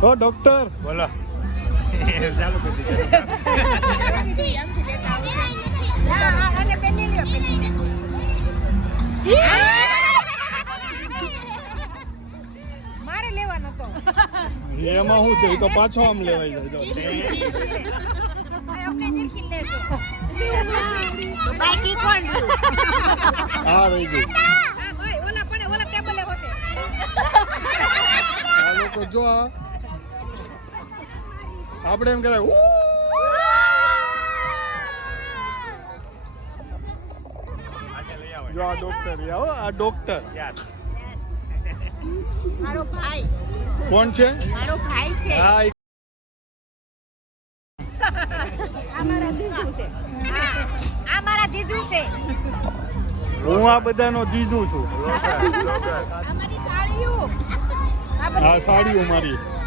ઓ doctor બોલો ચાલુ કરી મારે લેવાનો તો એમાં શું છે એ તો પાછો આમ લેવાઈ જાય અમને નિરખી લેજો બાકી કોણ હા રહી ગઈ ઓલા પણ ઓલા ટેબલે હોતે આ લોકો જો આપણે એમ કરાય જો આ ડોક્ટર આવો આ ડોક્ટર મારો ભાઈ કોણ છે મારો ભાઈ છે હા આ મારા જીજુ છે આ મારા જીજુ છે હું આ બધાનો જીજુ છું અમારી સાડીઓ આ સાડીઓ મારી